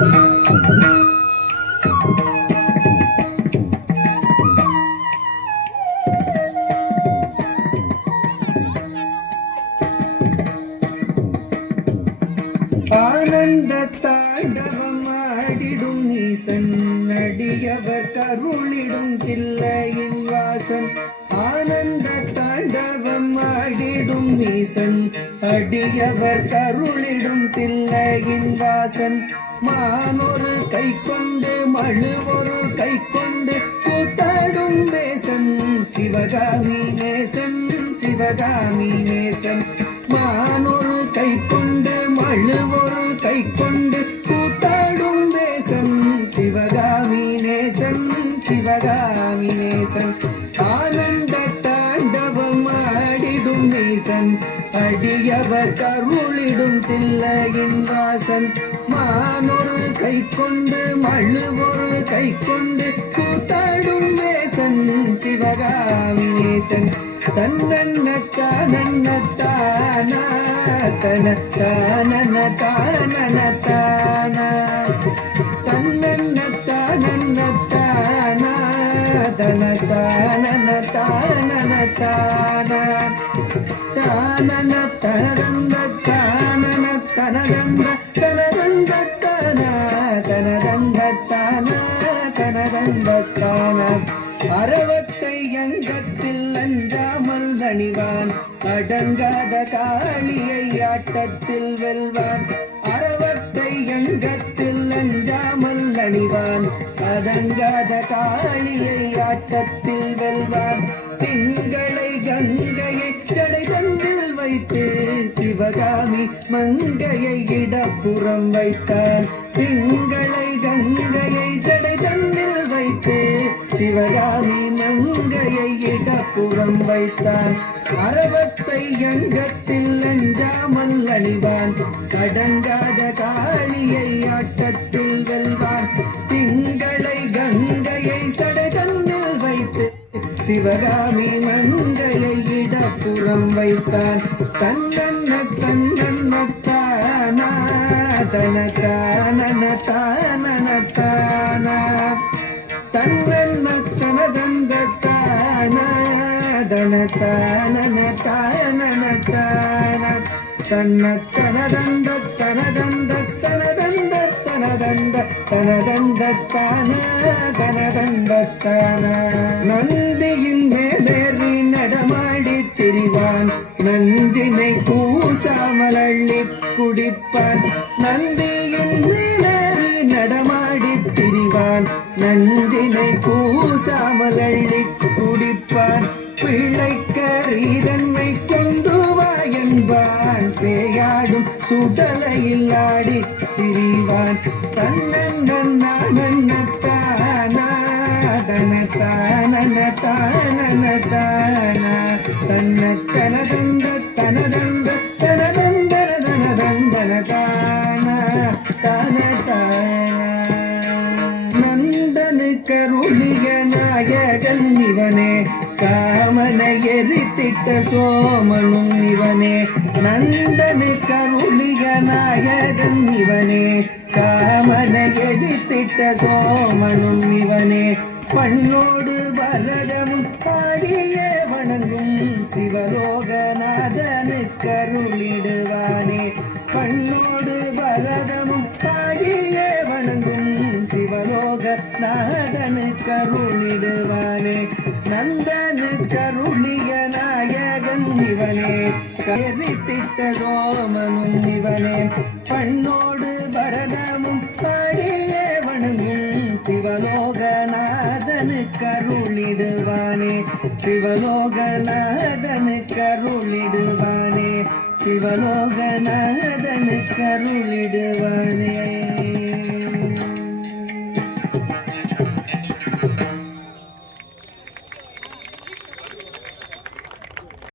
ஆனந்த தாண்டவம் ஆடிடும் ஈசன் அடியவர் கருளிடும் தில்லையின் வாசன். ஆனந்த தாண்டவம் ஆடிடும் ஈசன் அடியவர் கருளிடும் தில்லையின் வாசன். மானொரு கை கொண்டு மழுவொரு கை கொண்டு கூத்தாடும் வேசன் சிவகாமி நேசன் சிவகாமி நேசன். மானொரு கை கொண்டு மழுவொரு கை கொண்டு கூத்தாடும் வேசன் சிவகாமி நேசன் சிவகாமி நேசன். ஆனந்த தாண்டவம் ஆடிடும் ஈசன் அடியவர் கருளிடும் தில்லையின் வாசன். மானொரு கை கொண்டு மழுவொரு கை கொண்டு கூத்தாடும் வேசன் சிவகாமி நேசன். தன்னன்னத்தானன்னத்தானா தனத்தானனத்தானனத்தானா தன்னன்னத்தானன்னத்தானா தனத்தானனத்தானனத்தானா தானனத்தனதந்தத்தானன தனதந்த தனதந்தத்தான தனதந்தத்தான தனதந்தத்தான. அறவத்தை அங்கத்தில் அஞ்சாமல் அணிவான் அடங்காத காளியை ஆட்டத்தில் வெல்வான். அறவத்தை அங்கத்தில் அஞ்சாமல் அணிவான் அடங்காத காளியை ஆட்டத்தில் வெல்வான். திங்களை கங்கையை ஜடை தந்தில் வைத்து சிவகாமி மங்கையை இடப்புறம் வைத்தான். திங்களை கங்கையை ஜடை தந்தில் வைத்து சிவகாமி மங்கையை இடப்புறம் வைத்தான். அறவத்தை அங்கத்தில் அஞ்சாமல் அணிவான் அடங்காத காளியை ஆட்டத்தில் வெல்வான். திங்களை கங்கையை சடை தந்தில் வைத்து சிவகாமி மங்கையை இடப்புறம் வைத்தான். தன்னன்ன தன்னன்னத்தானா தனத்தானனத்தானனத்தானா தன்னன்ன தனதந்தத்தானா தனத்தானனத்தானனத்தானா தன்னத்தனதந்த தனதந்த தனதந்த தனதந்த தனதந்தத்தான தனதந்தத்தான. நந்தியின் மேலேறி நடமாடி திரிவான் நஞ்சினை கூசாமல் அள்ளி குடிப்பான். நந்தியின் மேலேறி நடமாடி திரிவான் நஞ்சினை கூசாமல் அள்ளி குடிப்பான். பிள்ளைக்கரீதன்மை கொண்டு வா என்பான் பேயாடும் சுடலையில் ஆடி திரிவான். தன்னன்னத்தானா தனத்தானனத்தானனத்தானா தன்னத்தனதந்த தனதந்த தனதந்தனதனதந்தனதானா தானதானா. நந்தனு கருளிய நாயகன் இவனே காமனை எரித்திட்ட சோமனும் இவனே. நந்தனு கருளிய நாயகன் இவனே காமனை எரித்திட்ட சோமனும் இவனே. பண்ணோடு பரதமும் பாடியே வணங்கும் சிவலோகநாதனு கருளிடுவானே. பண்ணோடு பரதமும் பாடியே வணங்கும் சிவலோகநாதனு கருளிடுவானே. நந்தனு கருளிய நாயகன் இவனே கரித்திட்ட சோமனும் இவனே. பண்ணோடு பரதமும் பாடியே வணங்கும் சிவலோகநாதனு கருளிடுவானே. சிவலோகநாதனு கருளிடுவானே. சிவலோகநாதனு கருளிடுவானே.